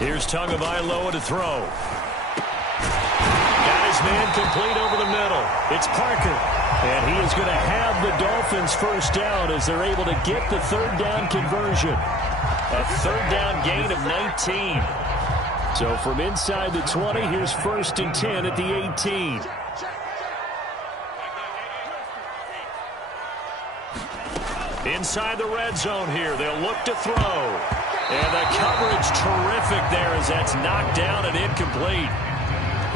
Here's Tagovailoa to throw. Got his man complete over the middle. It's Parker. And he is going to have the Dolphins first down as they're able to get the third down conversion. A third down gain of 19. So from inside the 20, here's 1st and 10 at the 18. Inside the red zone here. They'll look to throw. And the coverage terrific there as that's knocked down and incomplete.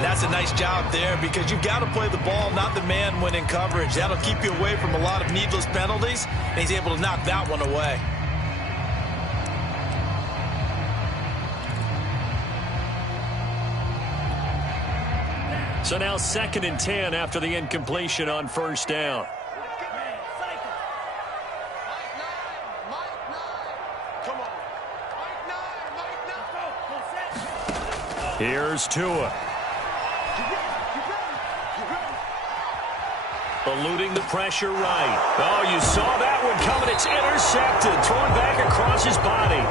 That's a nice job there because you've got to play the ball, not the man when in coverage. That'll keep you away from a lot of needless penalties, and he's able to knock that one away. So now 2nd and 10 after the incompletion on first down. Here's Tua. Eluding the pressure right. Oh, you saw that one coming. It's intercepted. Thrown back across his body.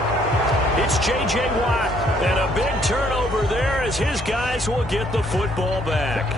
It's J.J. Watt. And a big turnover there as his guys will get the football back.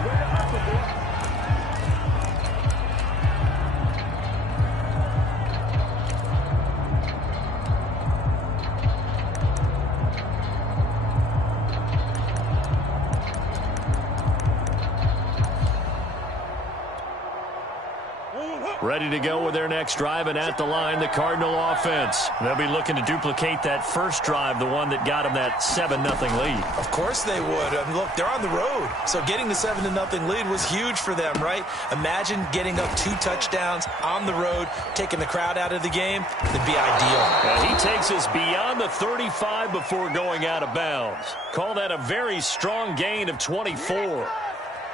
Ready to go with their next drive, and at the line, the Cardinal offense. They'll be looking to duplicate that first drive, the one that got them that 7-0 lead. Of course they would. I mean, look, they're on the road, so getting the 7-0 lead was huge for them, right? Imagine getting up 2 touchdowns on the road, taking the crowd out of the game. It'd be ideal. And he takes us beyond the 35 before going out of bounds. Call that a very strong gain of 24.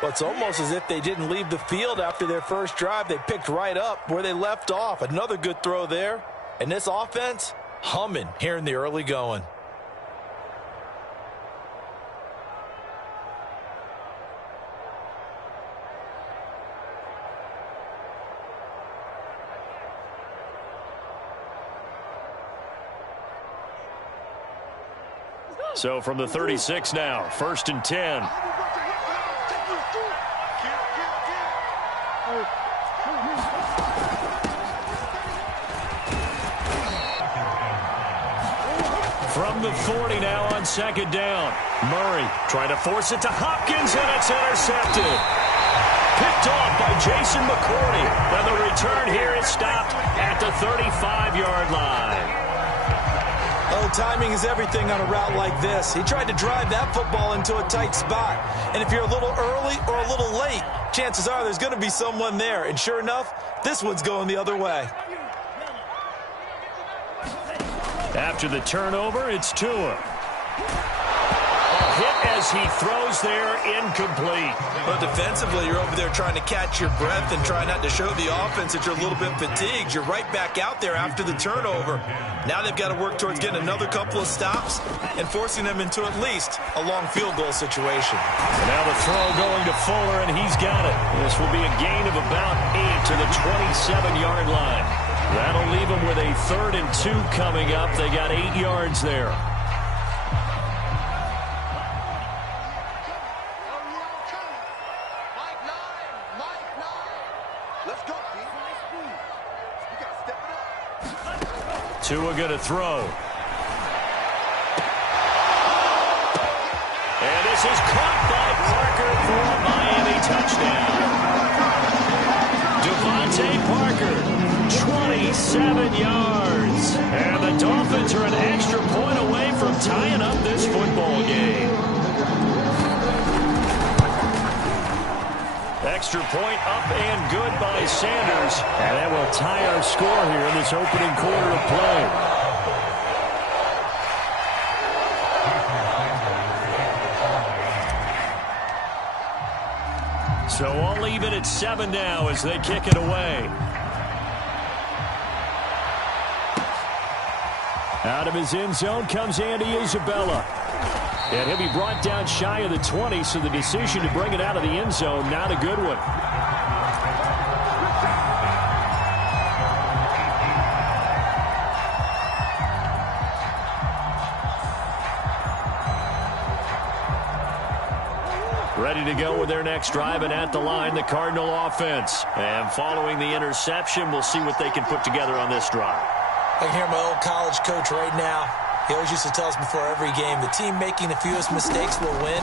Well, it's almost as if they didn't leave the field after their first drive. They picked right up where they left off. Another good throw there. And this offense, humming here in the early going. So from the 36 now, 1st and 10. From the 40 now on 2nd down. Murray trying to force it to Hopkins, and it's intercepted. Picked off by Jason McCourty. And the return here is stopped at the 35-yard line. Oh, timing is everything on a route like this. He tried to drive that football into a tight spot. And if you're a little early or a little late, chances are there's going to be someone there. And sure enough, this one's going the other way. After the turnover, it's Tua. A hit as he throws there, incomplete. But defensively, you're over there trying to catch your breath and try not to show the offense that you're a little bit fatigued. You're right back out there after the turnover. Now they've got to work towards getting another couple of stops and forcing them into at least a long field goal situation. And now the throw going to Fuller, and he's got it. This will be a gain of about 8 to the 27-yard line. That'll leave them with a 3rd and 2 coming up. They got 8 yards there. Tua going to throw. And this is caught by Parker for a Miami touchdown. Devontae Parker, 27 yards. And the Dolphins are an extra point away from tying up this football game. Extra point up and good by Sanders. And that will tie our score here in this opening quarter of play. So all even at 7 now as they kick it away. Out of his end zone comes Andy Isabella. And he'll be brought down shy of the 20, so the decision to bring it out of the end zone, not a good one. Ready to go with their next drive, and at the line, the Cardinal offense. And following the interception, we'll see what they can put together on this drive. I can hear my old college coach right now. He always used to tell us before every game, the team making the fewest mistakes will win.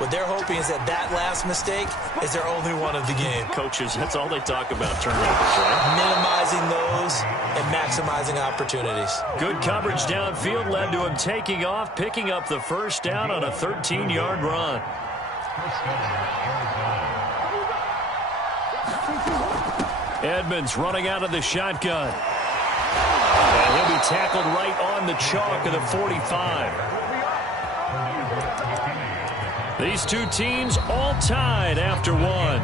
What they're hoping is that last mistake is their only one of the game. Coaches, that's all they talk about, turnovers, right? Minimizing those and maximizing opportunities. Good coverage downfield led to him taking off, picking up the first down on a 13-yard run. Edmonds running out of the shotgun. And he'll be tackled right on the chalk of the 45. These two teams all tied after one.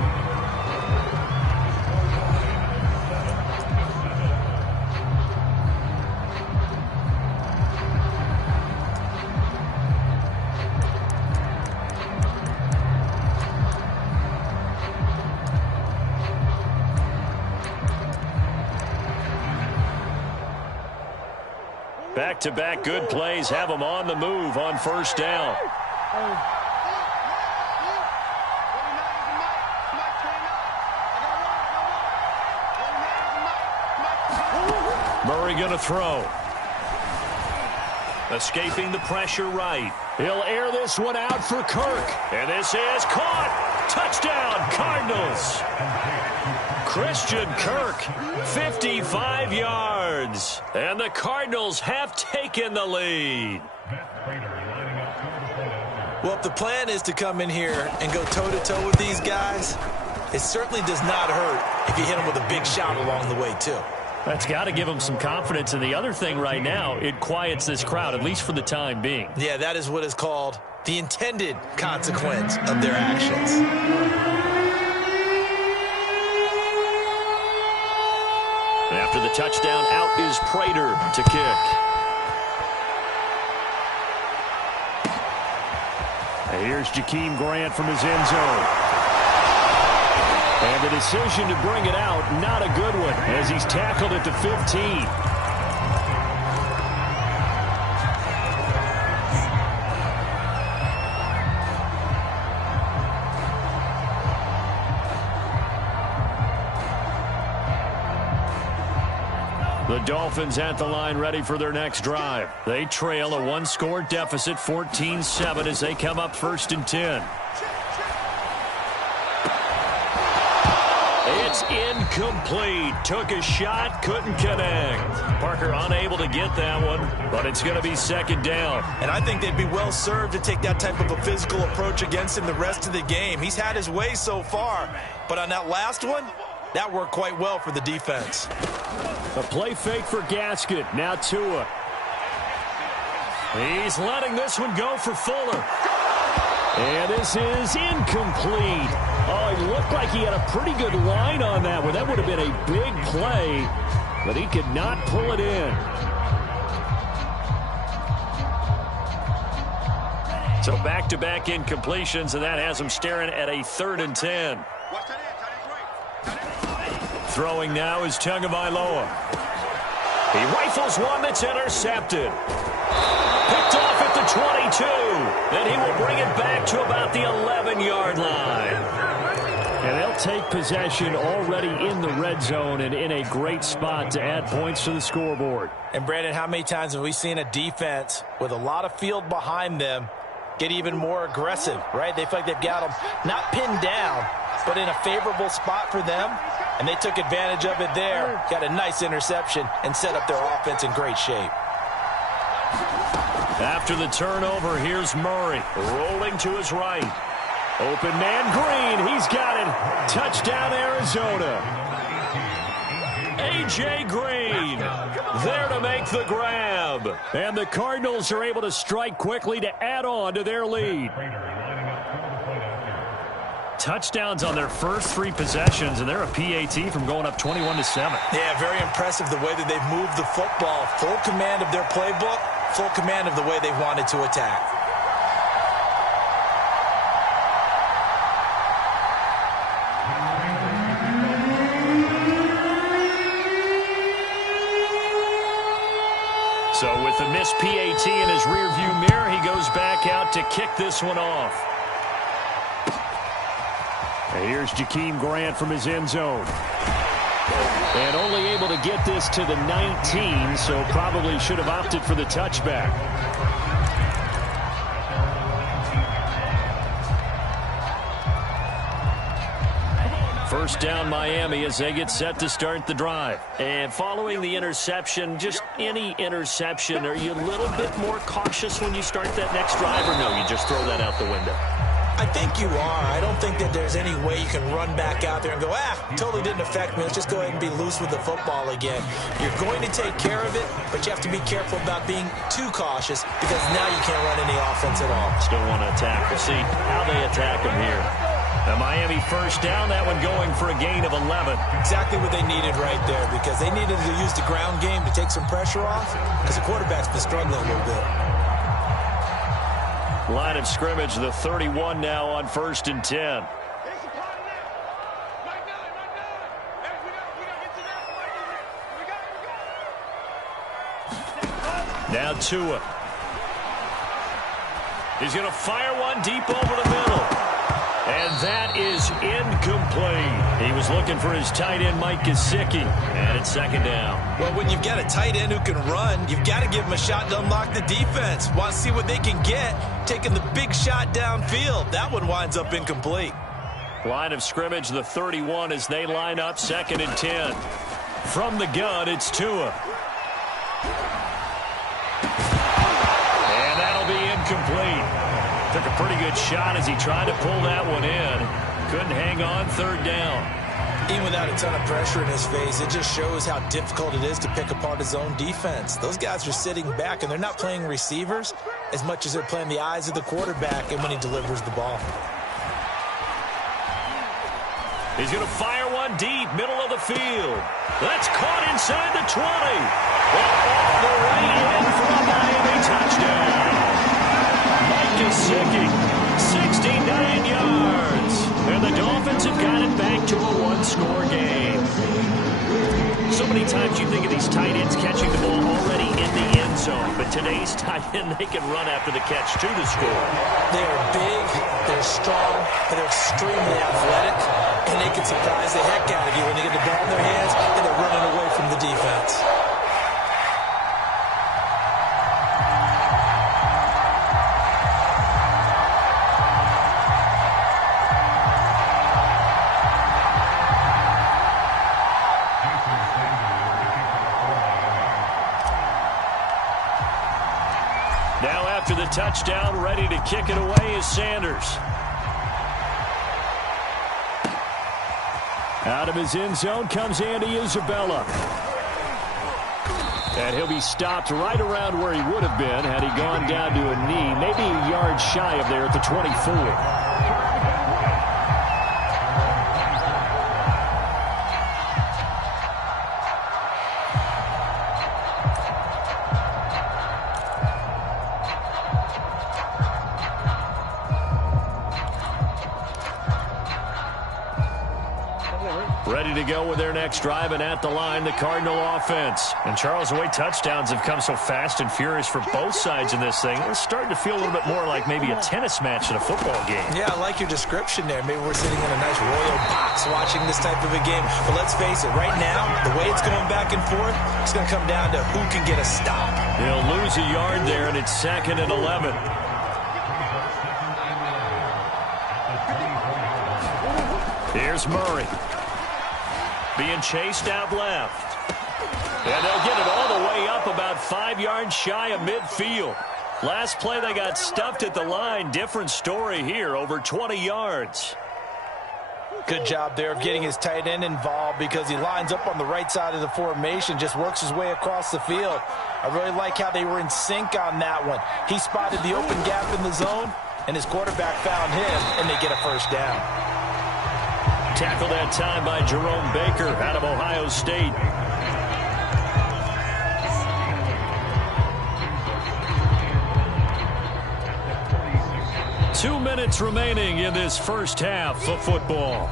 Back-to-back good plays have them on the move on first down. Murray going to throw. Escaping the pressure right. He'll air this one out for Kirk. And this is caught. Touchdown, Cardinals. Christian Kirk, 55 yards. And the Cardinals have taken the lead. Well, if the plan is to come in here and go toe-to-toe with these guys, it certainly does not hurt if you hit them with a big shout along the way, too. That's got to give them some confidence. And the other thing right now, it quiets this crowd, at least for the time being. Yeah, that is what is called the intended consequence of their actions. After the touchdown, out is Prater to kick. And here's Jakeem Grant from his end zone. And the decision to bring it out, not a good one, as he's tackled at the 15. The Dolphins at the line ready for their next drive. They trail a one-score deficit, 14-7, as they come up 1st and 10. It's incomplete. Took a shot, couldn't connect. Parker unable to get that one, but it's going to be 2nd down. And I think they'd be well served to take that type of a physical approach against him the rest of the game. He's had his way so far, but on that last one, that worked quite well for the defense. A play fake for Gasket. Now Tua. He's letting this one go for Fuller. And this is incomplete. Oh, it looked like he had a pretty good line on that one. That would have been a big play, but he could not pull it in. So back-to-back incompletions, and that has him staring at a 3rd and 10. Throwing now is Tagovailoa. He rifles one that's intercepted. Picked off at the 22. Then he will bring it back to about the 11-yard line. And they'll take possession already in the red zone and in a great spot to add points to the scoreboard. And, Brandon, how many times have we seen a defense with a lot of field behind them get even more aggressive, right? They feel like they've got them not pinned down, but in a favorable spot for them. And they took advantage of it there. Got a nice interception and set up their offense in great shape. After the turnover, here's Murray rolling to his right. Open man Green. He's got it. Touchdown, Arizona. A.J. Green there to make the grab. And the Cardinals are able to strike quickly to add on to their lead. Touchdowns on their first 3 possessions, and they're a PAT from going up 21-7. Yeah, very impressive the way that they've moved the football. Full command of their playbook, full command of the way they wanted to attack. So with the missed PAT in his rearview mirror, he goes back out to kick this one off. Here's Jakeem Grant from his end zone. And only able to get this to the 19, so probably should have opted for the touchback. First down Miami as they get set to start the drive. And following the interception, just any interception, are you a little bit more cautious when you start that next drive, or no, you just throw that out the window? I think you are. I don't think that there's any way you can run back out there and go, totally didn't affect me. Let's just go ahead and be loose with the football again. You're going to take care of it, but you have to be careful about being too cautious because now you can't run any offense at all. Still want to attack. We'll see how they attack them here. The Miami first down, that one going for a gain of 11. Exactly what they needed right there because they needed to use the ground game to take some pressure off because the quarterback's been struggling a little bit. Line of scrimmage, the 31 now on 1st and 10. Now Tua. He's going to fire one deep over the middle. And that is incomplete. He was looking for his tight end, Mike Gesicki. And it's 2nd down. Well, when you've got a tight end who can run, you've got to give him a shot to unlock the defense. Want to see what they can get, taking the big shot downfield. That one winds up incomplete. Line of scrimmage, the 31 as they line up 2nd and 10. From the gun, it's Tua. And that'll be incomplete. Took a pretty good shot as he tried to pull that one in. Couldn't hang on, 3rd down. Even without a ton of pressure in his face, it just shows how difficult it is to pick apart his own defense. Those guys are sitting back, and they're not playing receivers as much as they're playing the eyes of the quarterback and when he delivers the ball. He's going to fire one deep, middle of the field. That's caught inside the 20. And all the way in for a Miami touchdown. Gesicki, 69 yards. And the Dolphins have got it back to a one-score game. So many times you think of these tight ends catching the ball already in the end zone, but today's tight end, they can run after the catch to the score. They are big, they're strong, and they're extremely athletic, and they can surprise the heck out of you when they get the ball in their hands and they're running away from the defense. After the touchdown, ready to kick it away is Sanders. Out of his end zone comes Andy Isabella. And he'll be stopped right around where he would have been had he gone down to a knee, maybe a yard shy of there at the 24. Ready to go with their next drive, and at the line, the Cardinal offense. And Charles, the way touchdowns have come so fast and furious for both sides in this thing, it's starting to feel a little bit more like maybe a tennis match in a football game. Yeah, I like your description there. Maybe we're sitting in a nice royal box watching this type of a game. But let's face it, right now, the way it's going back and forth, it's going to come down to who can get a stop. He'll lose a yard there, and it's 2nd and 11. Here's Murray. Being chased out left. And they'll get it all the way up about 5 yards shy of midfield. Last play, they got stuffed at the line. Different story here, over 20 yards. Good job there of getting his tight end involved because he lines up on the right side of the formation, just works his way across the field. I really like how they were in sync on that one. He spotted the open gap in the zone, and his quarterback found him, and they get a first down. Tackled that time by Jerome Baker out of Ohio State. Two minutes remaining in this first half of football.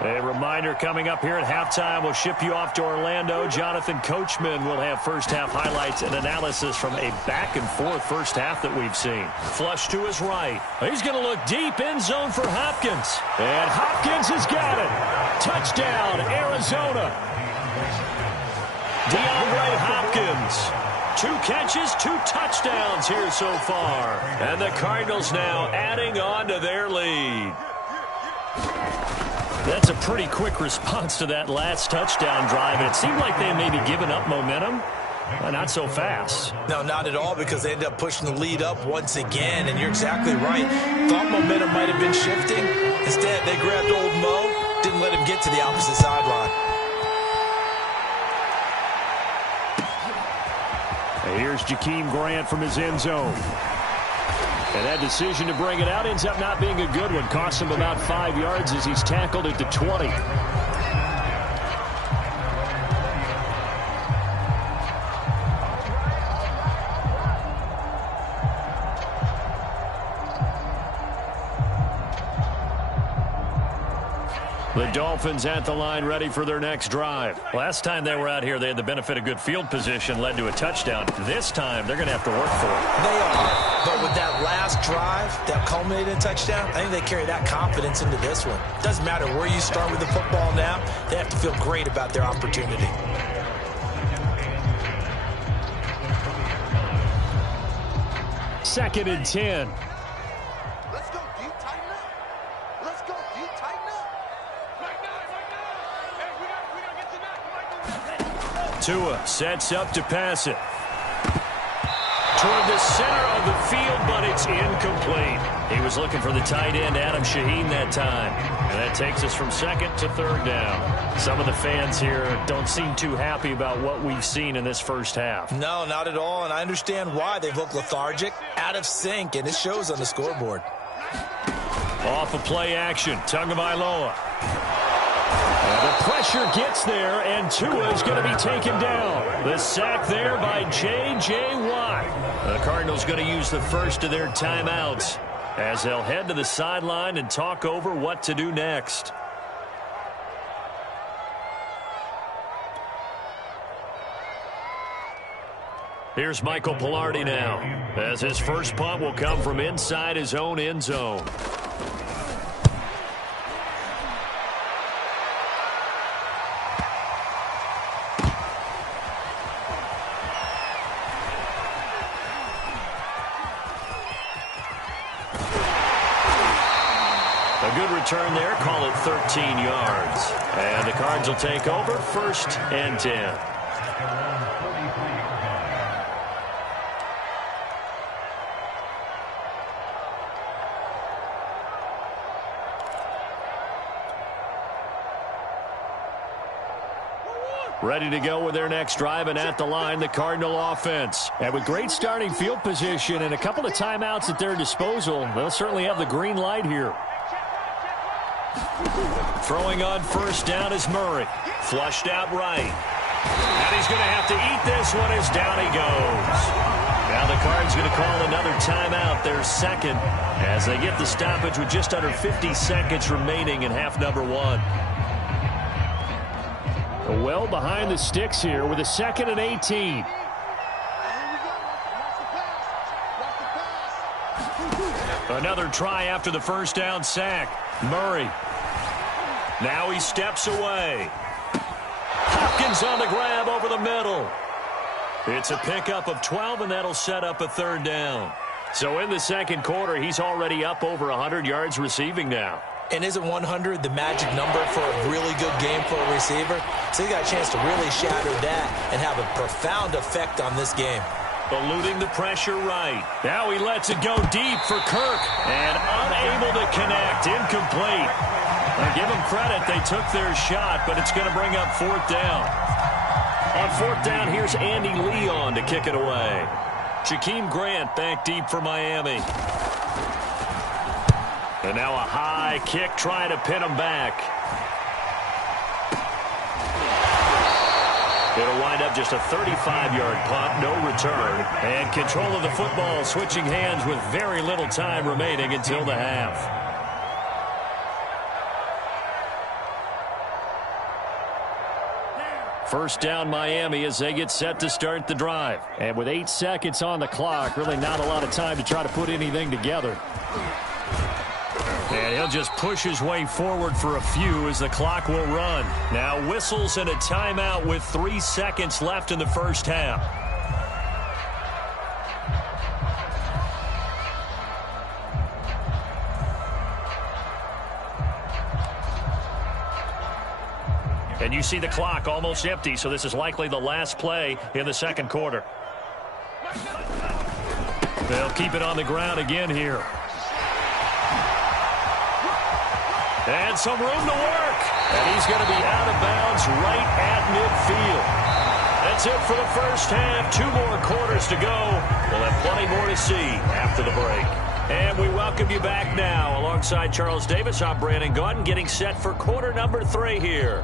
A reminder coming up here at halftime. We'll ship you off to Orlando. Jonathan Coachman will have first-half highlights and analysis from a back-and-forth first half that we've seen. Flush to his right. He's going to look deep in zone for Hopkins. And Hopkins has got it. Touchdown, Arizona. DeAndre Hopkins. 2 catches, 2 touchdowns here so far. And the Cardinals now adding on to their lead. That's a pretty quick response to that last touchdown drive. It seemed like they may be giving up momentum. Not so fast. No, not at all, because they ended up pushing the lead up once again, and you're exactly right. Thought momentum might have been shifting. Instead, they grabbed old Mo, didn't let him get to the opposite sideline. And here's Jakeem Grant from his end zone. And that decision to bring it out ends up not being a good one. Costs him about 5 yards as he's tackled at the 20. The Dolphins at the line ready for their next drive. Last time they were out here, they had the benefit of good field position, led to a touchdown. This time, they're going to have to work for it. They are. But with that last drive that culminated in a touchdown, I think they carry that confidence into this one. Doesn't matter where you start with the football now, they have to feel great about their opportunity. Second and 10. Let's go deep, tighten up. Let's go deep, tighten up. Tua sets up to pass it. Toward the center of the field, but it's incomplete. He was looking for the tight end, Adam Shaheen, that time. And that takes us from second to third down. Some of the fans here don't seem too happy about what we've seen in this first half. No, not at all, and I understand why. They've looked lethargic, out of sync, and it shows on the scoreboard. Off of play action, Tagovailoa. The pressure gets there, and Tua is going to be taken down. The sack there by J.J. Watt. The Cardinals going to use the first of their timeouts as they'll head to the sideline and talk over what to do next. Here's Michael Pilardi now, as his first punt will come from inside his own end zone. A good return there, call it 13 yards. And the Cards will take over, 1st and 10. Ready to go with their next drive, and at the line, the Cardinal offense. And with great starting field position and a couple of timeouts at their disposal, they'll certainly have the green light here. Throwing on first down is Murray. Flushed out right. And he's going to have to eat this one as down he goes. Now the Cards going to call another timeout, their second, as they get the stoppage with just under 50 seconds remaining in half number 1. Well behind the sticks here with a 2nd and 18. Another try after the first down sack. Murray. Now he steps away. Hopkins on the grab over the middle. It's a pickup of 12, and that'll set up a 3rd down. So in the second quarter, he's already up over 100 yards receiving now. And isn't 100 the magic number for a really good game for a receiver? So he got a chance to really shatter that and have a profound effect on this game. Eluding the pressure right. Now he lets it go deep for Kirk. And unable to connect. Incomplete. Now give them credit. They took their shot, but it's going to bring up 4th down. On 4th down, here's Andy Leon to kick it away. Jakeem Grant back deep for Miami. And now a high kick trying to pin him back. It'll wind up just a 35-yard punt, no return. And control of the football switching hands with very little time remaining until the half. First down Miami as they get set to start the drive. And with 8 seconds on the clock, really not a lot of time to try to put anything together. And he'll just push his way forward for a few as the clock will run. Now whistles and a timeout with 3 seconds left in the first half. And you see the clock almost empty, so this is likely the last play in the second quarter. They'll keep it on the ground again here. And some room to work. And he's going to be out of bounds right at midfield. That's it for the first half. 2 more quarters to go. We'll have plenty more to see after the break. And we welcome you back now. Alongside Charles Davis, I'm Brandon Gaudin, getting set for quarter number 3 here.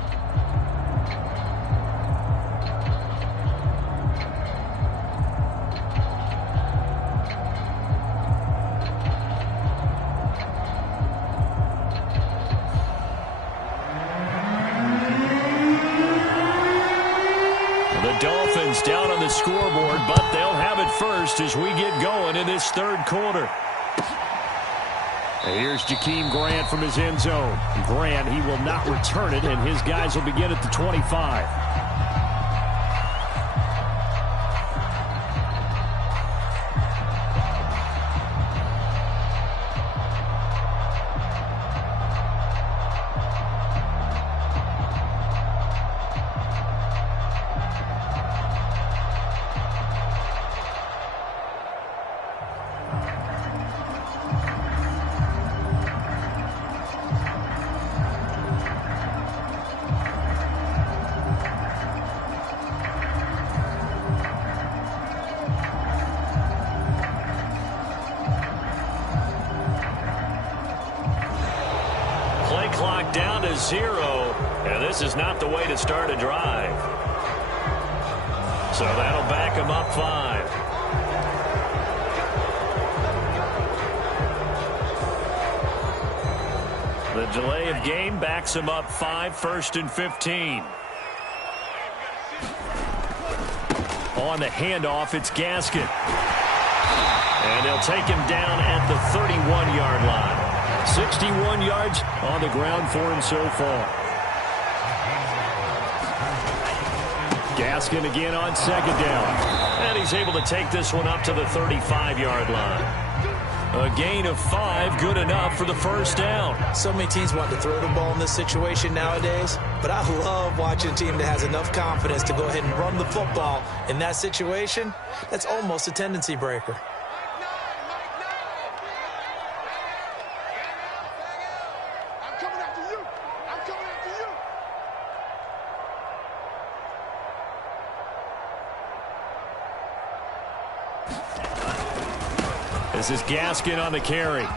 Dolphins down on the scoreboard, but they'll have it first as we get going in this third quarter. And here's Jakeem Grant from his end zone. Grant, he will not return it, and his guys will begin at the 25. Clock down to 0, and this is not the way to start a drive. So that'll back him up 5. The delay of game backs him up 5, 1st and 15. On the handoff, it's Gaskin. And they'll take him down at the 31-yard line. 61 yards on the ground for him so far. Gaskin again on second down. And he's able to take this one up to the 35-yard line. A gain of 5, good enough for the first down. So many teams want to throw the ball in this situation nowadays, but I love watching a team that has enough confidence to go ahead and run the football in that situation. That's almost a tendency breaker. This is Gaskin on the carry. And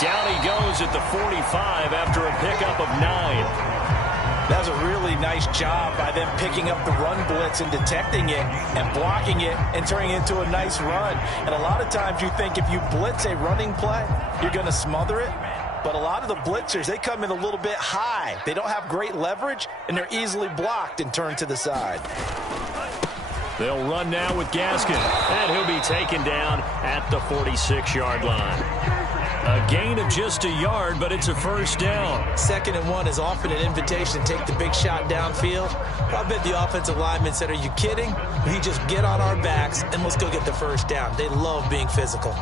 down he goes at the 45 after a pickup of 9. That was a really nice job by them picking up the run blitz and detecting it and blocking it and turning it into a nice run. And a lot of times you think if you blitz a running play, you're going to smother it. But a lot of the blitzers, they come in a little bit high. They don't have great leverage, and they're easily blocked and turned to the side. They'll run now with Gaskin, and he'll be taken down at the 46-yard line. A gain of just a yard, but it's a first down. 2nd and 1 is often an invitation to take the big shot downfield. I bet the offensive linemen said, are you kidding? We just get on our backs, and let's go get the first down. They love being physical.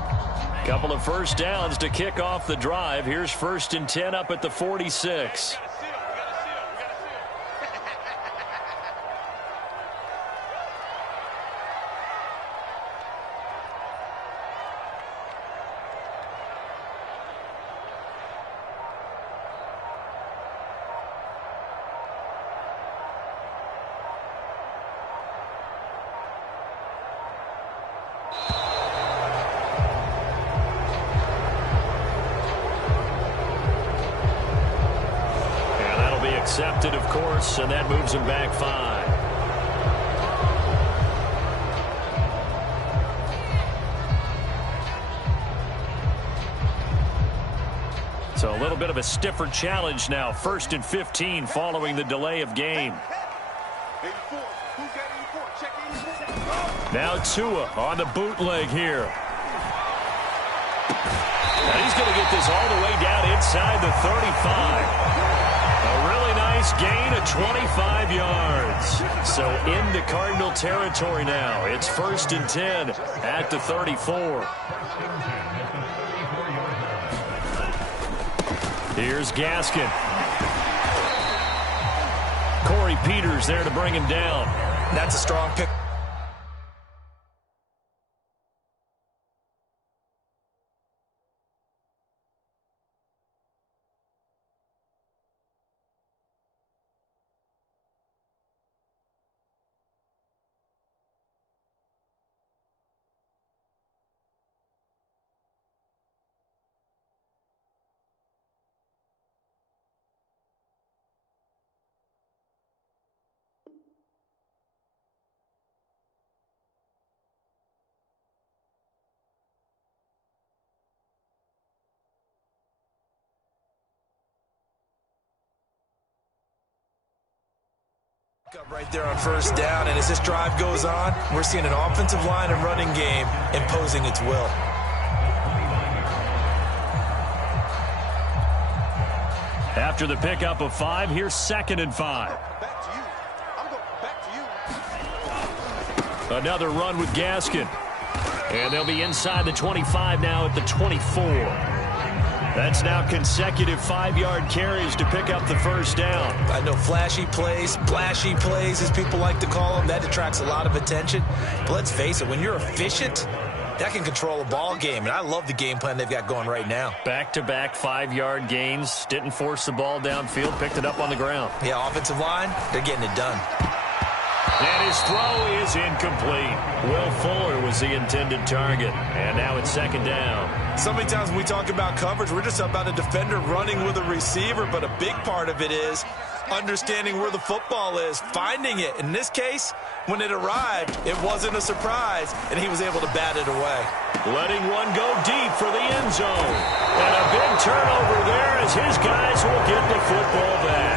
Couple of first downs to kick off the drive. Here's 1st and 10 up at the 46. Accepted, of course, and that moves him back 5. So a little bit of a stiffer challenge now. 1st and 15 following the delay of game. 84. Who's got 84? Check 84. Now Tua on the bootleg here. And he's going to get this all the way down inside the 35. A really nice gain of 25 yards. So into Cardinal territory now. It's 1st and 10 at the 34. Here's Gaskin. Corey Peters there to bring him down. That's a strong pick. Up right there on 1st down, and as this drive goes on, we're seeing an offensive line and running game imposing its will. After the pickup of 5, here's 2nd and 5. Back to you. I'm going back to you. Another run with Gaskin. And they'll be inside the 25 now at the 24. That's now consecutive 5-yard carries to pick up the 1st down. I know flashy plays, splashy plays, as people like to call them, that attracts a lot of attention. But let's face it, when you're efficient, that can control a ball game. And I love the game plan they've got going right now. Back-to-back 5-yard gains. Didn't force the ball downfield. Picked it up on the ground. Yeah, offensive line, they're getting it done. And his throw is incomplete. Will Fuller was the intended target. And now it's 2nd down. So many times when we talk about coverage, we're just about a defender running with a receiver, but a big part of it is understanding where the football is, finding it. In this case, when it arrived, it wasn't a surprise, and he was able to bat it away. Letting one go deep for the end zone. And a big turnover there as his guys will get the football back.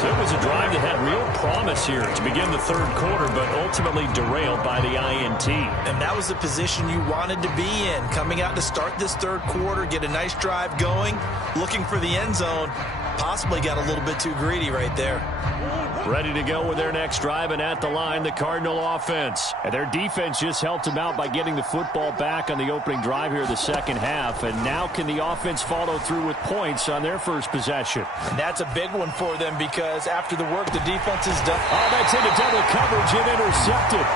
So it was a drive that had real promise here to begin the 3rd quarter, but ultimately derailed by the INT. And that was the position you wanted to be in, coming out to start this 3rd quarter, get a nice drive going, looking for the end zone. Possibly got a little bit too greedy right there. Ready to go with their next drive, and at the line, the Cardinal offense. And their defense just helped them out by getting the football back on the opening drive here the 2nd half. And now can the offense follow through with points on their 1st possession? And that's a big one for them because after the work the defense has done. Oh, that's into double coverage and intercepted.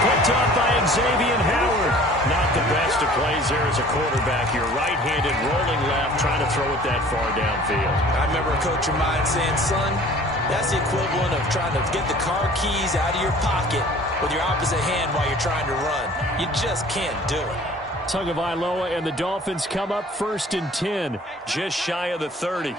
Picked off by Xavier Howard. Not the best of plays there as a quarterback. You're right-handed, rolling left, trying to throw it that far downfield. I remember a coach of mine saying, son, that's the equivalent of trying to get the car keys out of your pocket with your opposite hand while you're trying to run. You just can't do it. Tagovailoa and the Dolphins come up 1st and 10, just shy of the 30.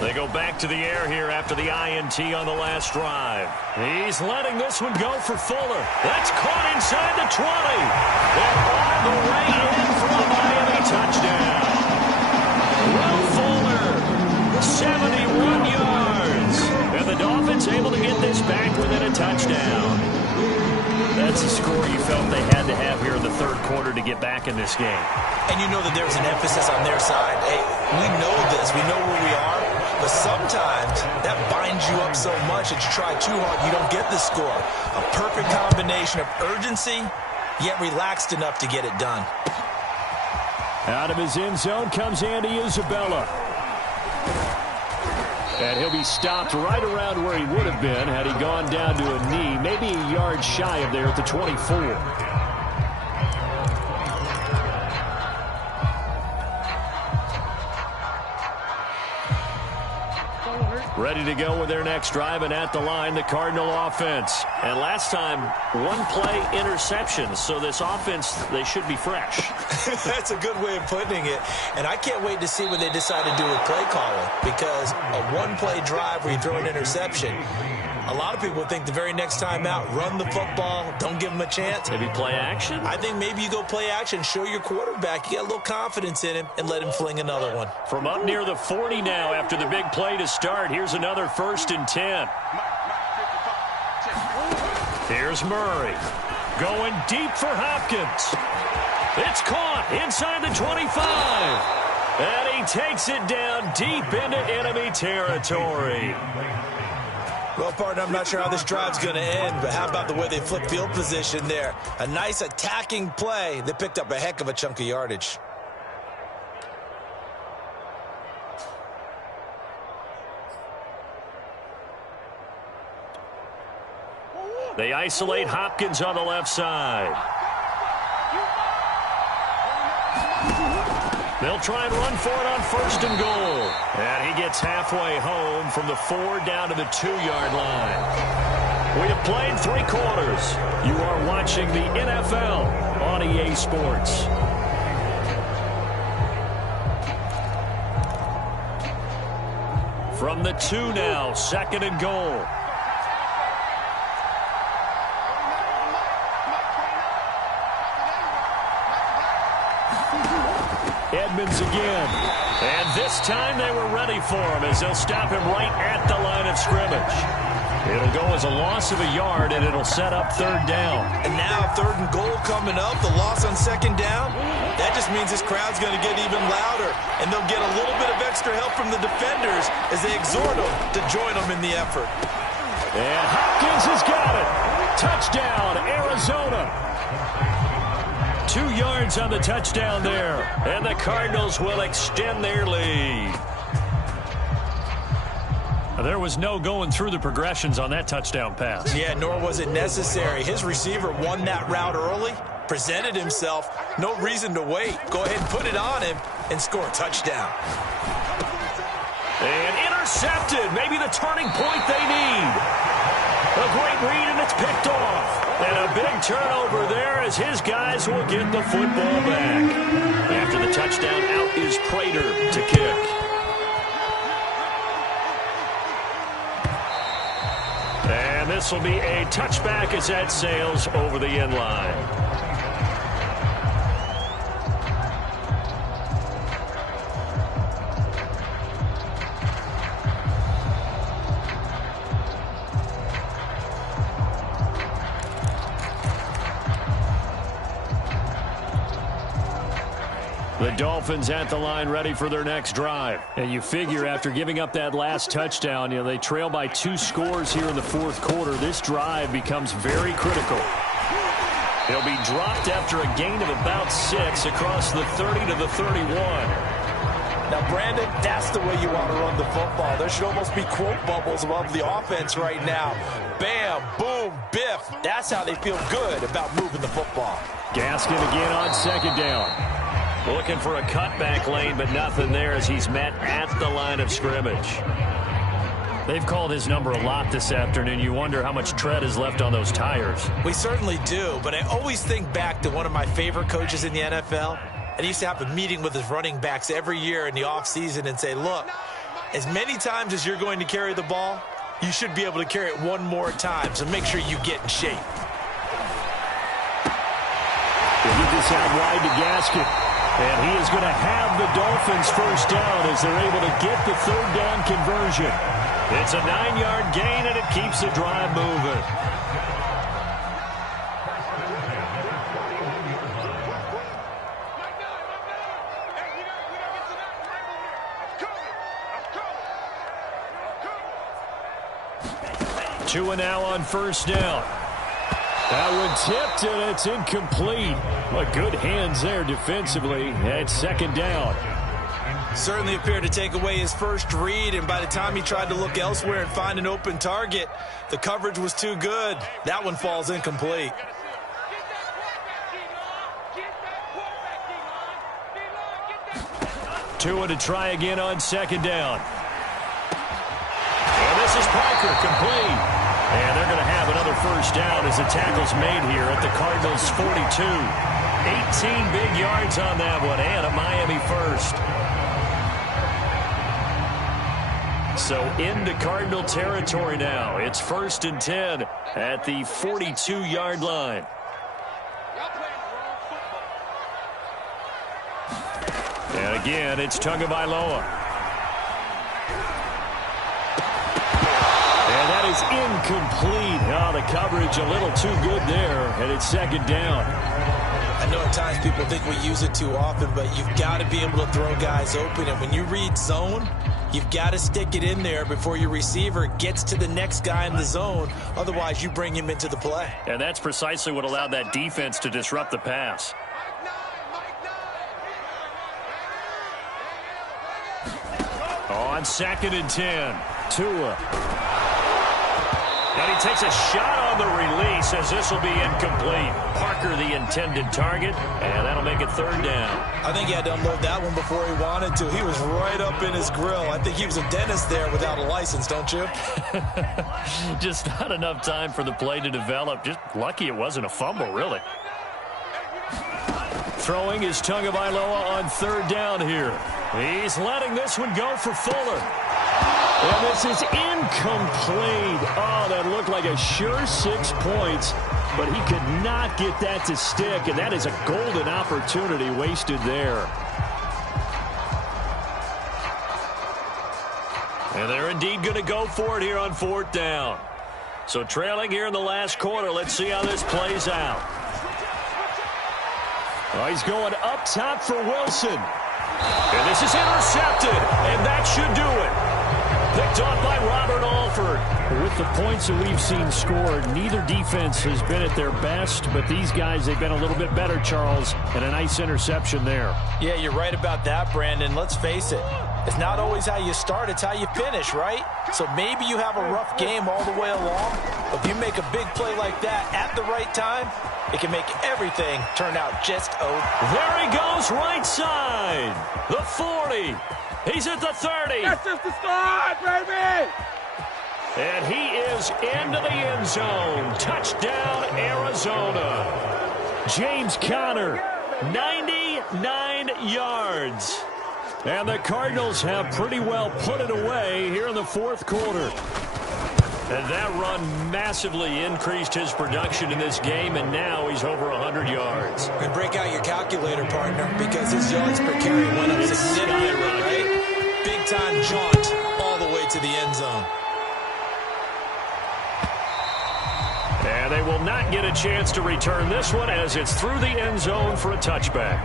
They go back to the air here after the INT on the last drive. He's letting this one go for Fuller. That's caught inside the 20. And all the way in for a Miami touchdown. Will Fuller, 71 yards. And the Dolphins able to get this back within a touchdown. That's a score you felt they had to have here in the 3rd quarter to get back in this game. And you know that there was an emphasis on their side. Hey, we know this. We know where we are. But sometimes that binds you up so much that you try too hard, you don't get the score. A perfect combination of urgency, yet relaxed enough to get it done. Out of his end zone comes Andy Isabella. And he'll be stopped right around where he would have been had he gone down to a knee, maybe a yard shy of there at the 24. Ready to go with their next drive, and at the line, the Cardinal offense. And last time, one play interception, so this offense, they should be fresh. That's a good way of putting it. And I can't wait to see what they decide to do with play calling, because a one-play drive where you throw an interception, a lot of people think the very next time out, run the football, don't give them a chance. Maybe play action? I think maybe you go play action, show your quarterback you got a little confidence in him, and let him fling another one. From up near the 40 now after the big play to start, here's another 1st and 10. Here's Murray. Going deep for Hopkins. It's caught inside the 25. And he takes it down deep into enemy territory. Well, partner, I'm not sure how this drive's going to end, but how about the way they flipped field position there? A nice attacking play that picked up a heck of a chunk of yardage. They isolate Hopkins on the left side. They'll try and run for it on 1st and goal. And he gets halfway home from the 4 down to the 2-yard line. We have played 3 quarters. You are watching the NFL on EA Sports. From the 2 now, 2nd and goal. Edmonds again. And this time they were ready for him as they'll stop him right at the line of scrimmage. It'll go as a loss of a yard, and it'll set up 3rd down. And now 3rd and goal coming up, the loss on 2nd down. That just means this crowd's going to get even louder, and they'll get a little bit of extra help from the defenders as they exhort them to join them in the effort. And Hopkins has got it. Touchdown, Arizona. 2 yards on the touchdown there, and the Cardinals will extend their lead. There was no going through the progressions on that touchdown pass. Yeah, nor was it necessary. His receiver won that route early, presented himself, no reason to wait. Go ahead and put it on him and score a touchdown. And intercepted, maybe the turning point they need. A great read, and it's picked off. And a big turnover there as his guys will get the football back. After the touchdown, out is Prater to kick. And this will be a touchback as that sails over the end line. The Dolphins at the line ready for their next drive. And you figure after giving up that last touchdown, they trail by 2 scores here in the 4th quarter. This drive becomes very critical. He'll be dropped after a gain of about 6 across the 30 to the 31. Now, Brandon, that's the way you want to run the football. There should almost be quote bubbles above the offense right now. Bam, boom, biff. That's how they feel good about moving the football. Gaskin again on 2nd down. Looking for a cutback lane, but nothing there as he's met at the line of scrimmage. They've called his number a lot this afternoon. You wonder how much tread is left on those tires. We certainly do, but I always think back to one of my favorite coaches in the NFL. And he used to have a meeting with his running backs every year in the offseason and say, look, as many times as you're going to carry the ball, you should be able to carry it one more time, so make sure you get in shape. They get this out wide to Gaskin. And he is going to have the Dolphins first down as they're able to get the 3rd down conversion. It's a 9-yard gain, and it keeps the drive moving. Two now on 1st down. That one tipped, and it's incomplete. But good hands there defensively at 2nd down. Certainly appeared to take away his first read, and by the time he tried to look elsewhere and find an open target, the coverage was too good. That one falls incomplete. Tua to try again on 2nd down. This is Parker, complete. And they're going to have another first down as the tackle's made here at the Cardinals' 42. 18 big yards on that one, and a Miami first. So into Cardinal territory now. It's 1st and 10 at the 42-yard line. And again, it's Tagovailoa. And that is incomplete. Oh, the coverage a little too good there, and it's 2nd down. I know at times people think we use it too often, but you've got to be able to throw guys open. And when you read zone, you've got to stick it in there before your receiver gets to the next guy in the zone. Otherwise, you bring him into the play. And that's precisely what allowed that defense to disrupt the pass. On 2nd and 10, Tua. And he takes a shot on the release as this will be incomplete. Parker, the intended target, and that'll make it 3rd down. I think he had to unload that one before he wanted to. He was right up in his grill. I think he was a dentist there without a license, don't you? Just not enough time for the play to develop. Just lucky it wasn't a fumble, really. Throwing is Tagovailoa on 3rd down here. He's letting this one go for Fuller. And this is incomplete. Oh, that looked like a sure 6 points, but he could not get that to stick, and that is a golden opportunity wasted there. And they're indeed going to go for it here on 4th down. So trailing here in the last quarter, let's see how this plays out. Oh, he's going up top for Wilson. And this is intercepted, and that should do it. Picked off by Robert Alford. With the points that we've seen scored, neither defense has been at their best, but these guys, they've been a little bit better, Charles, and a nice interception there. Yeah, you're right about that, Brandon. Let's face it. It's not always how you start, it's how you finish, right? So maybe you have a rough game all the way along, but if you make a big play like that at the right time, it can make everything turn out just okay. There he goes, right side. The 40. He's at the 30. That's just the start, baby! And he is into the end zone. Touchdown, Arizona. James Conner, 99 yards. And the Cardinals have pretty well put it away here in the 4th quarter. And that run massively increased his production in this game, and now he's over 100 yards. And break out your calculator, partner, because his yards per carry went up significantly, right? Big-time jaunt all the way to the end zone. And they will not get a chance to return this one as it's through the end zone for a touchback.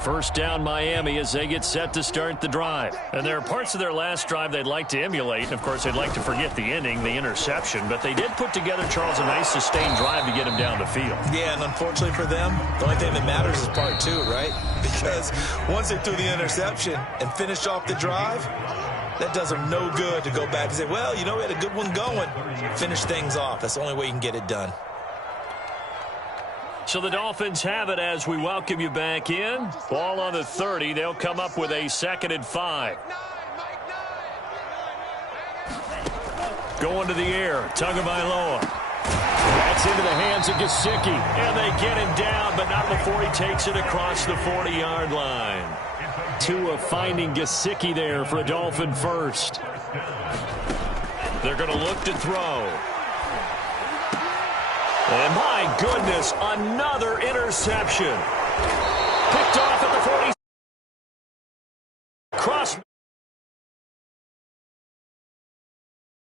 First down, Miami, as they get set to start the drive. And there are parts of their last drive they'd like to emulate. And, of course, they'd like to forget the inning, the interception. But they did put together, Charles, a nice sustained drive to get him down the field. Yeah, and unfortunately for them, the only thing that matters is part 2, right? Because once they threw the interception and finished off the drive, that does them no good to go back and say, well, you know, we had a good one going. Finish things off. That's the only way you can get it done. So the Dolphins have it as we welcome you back in. Ball on the 30. They'll come up with a 2nd and 5. Going to the air. Tagovailoa. That's into the hands of Gesicki. And they get him down, but not before he takes it across the 40-yard line. Tua finding Gesicki there for a Dolphin first. They're going to look to throw. And my goodness, another interception. Picked